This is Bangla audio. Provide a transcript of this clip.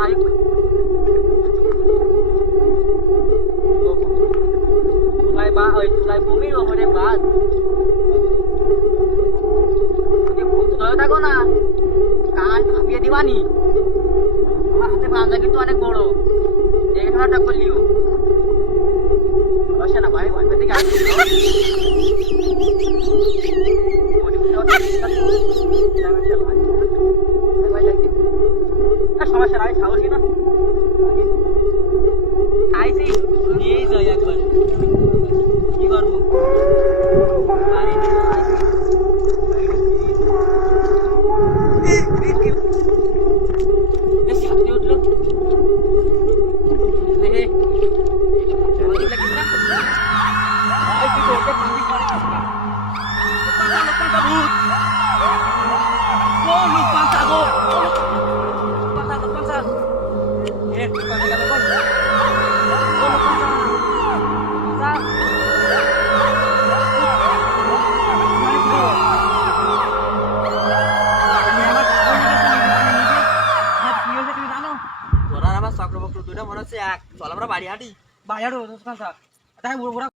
Tulay ba? Oy, tulay bumi mo mo ng bad. Hindi po, tuloy থাকো না। কান ভাবিয়ে দিবানি। আমার হাতে পাঞ্জা কিন্তু অনেক বড়। এই ঘটনাটা করলিও। অবশ্য না ভাই, ভাই থেকে আসছি। আমি চল ভাই। সমস্যা নাই সাহসী না? খাইছি। নিয়েই যাই একবার। কি করব? বাড়ি নিয়ে চল আমরা বাড়ি হাঁটি বাইরে দোকান তাই ওরা